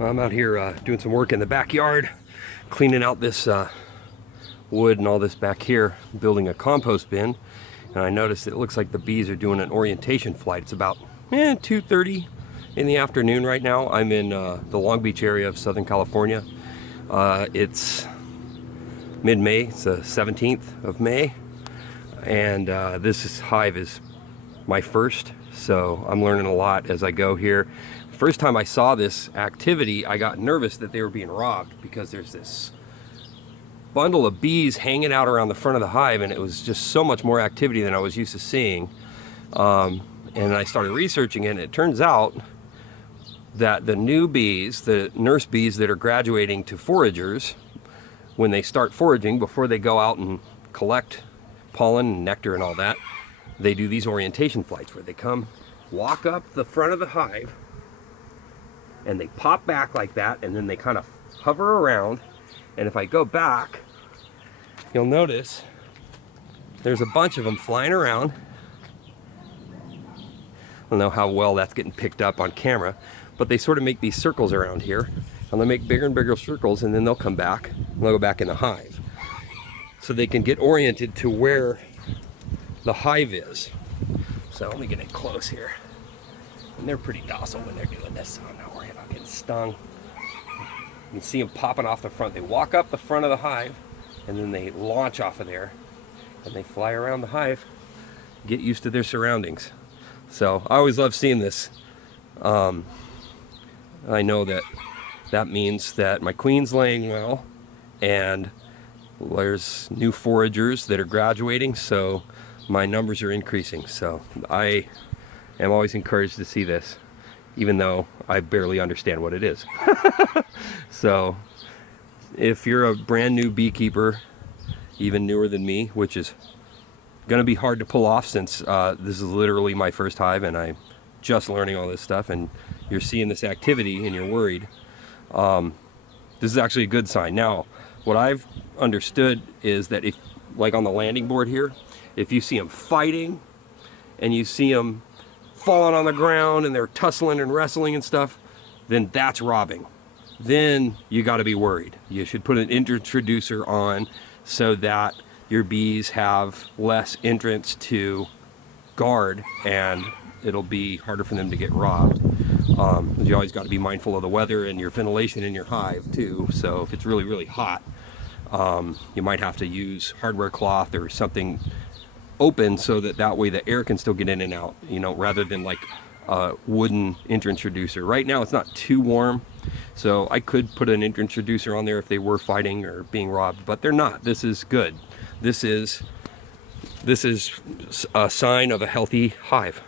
I'm out here doing some work in the backyard, cleaning out this wood and all this back here, building a compost bin. And I noticed it looks like the bees are doing an orientation flight. It's about 2:30 in the afternoon right now. I'm in the Long Beach area of Southern California. It's mid-May, it's the 17th of May. And hive is my first, so I'm learning a lot as I go here. First time I saw this activity, I got nervous that they were being robbed, because there's this bundle of bees hanging out around the front of the hive, and it was just so much more activity than I was used to seeing. And I started researching it, and it turns out that the new bees, the nurse bees that are graduating to foragers, when they start foraging, before they go out and collect pollen and nectar and all that, they do these orientation flights where they come, walk up the front of the hive, and they pop back like that, and then they kind of hover around. And if I go back, you'll notice there's a bunch of them flying around. I don't know how well that's getting picked up on camera, but they sort of make these circles around here, and they make bigger and bigger circles, and then they'll come back and they'll go back in the hive, so they can get oriented to where the hive is. So let me get in close here. And they're pretty docile when they're doing this, so I'm not worried about getting stung. You can see them popping off the front. They walk up the front of the hive, and then they launch off of there, and they fly around the hive, get used to their surroundings. So I always love seeing this. I know that means that my queen's laying well, and there's new foragers that are graduating, so my numbers are increasing. So I am always encouraged to see this, even though I barely understand what it is. So if you're a brand new beekeeper, even newer than me, which is gonna be hard to pull off since this is literally my first hive and I'm just learning all this stuff, and you're seeing this activity and you're worried, this is actually a good sign. Now, what I've understood is that if, like on the landing board here, if you see them fighting and you see them falling on the ground and they're tussling and wrestling and stuff, then that's robbing. Then you got to be worried. You should put an introducer on so that your bees have less entrance to guard, and it'll be harder for them to get robbed. You always got to be mindful of the weather and your ventilation in your hive too. So if it's really, really hot, you might have to use hardware cloth or something open, so that way the air can still get in and out, rather than like a wooden introducer. Right now it's not too warm, so I could put an introducer on there if they were fighting or being robbed, but they're not. This is good. This is a sign of a healthy hive.